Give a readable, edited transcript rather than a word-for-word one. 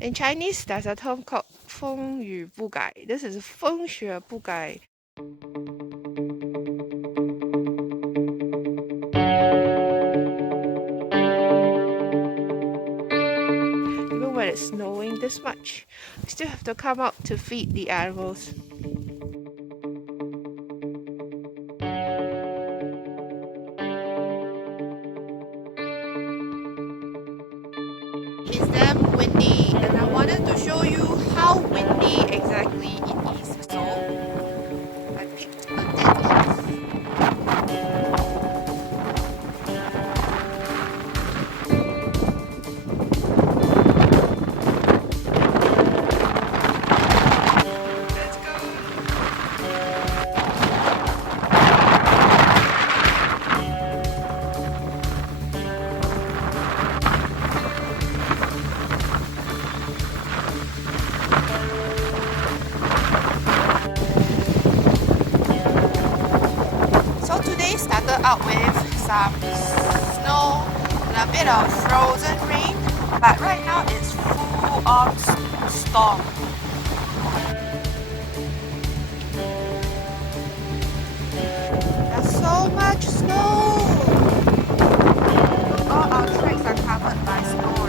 In Chinese, there's a term called 风雨不改. This is 风雪不改. Even when it's snowing this much, we still have to come out to feed the animals. It's damn windy, and I wanted to show you how windy exactly it is. So I picked a dead leaf. Let's go. So today started out with some snow and a bit of frozen rain, but right now it's full on storm. There's so much snow! All our tracks are covered by snow.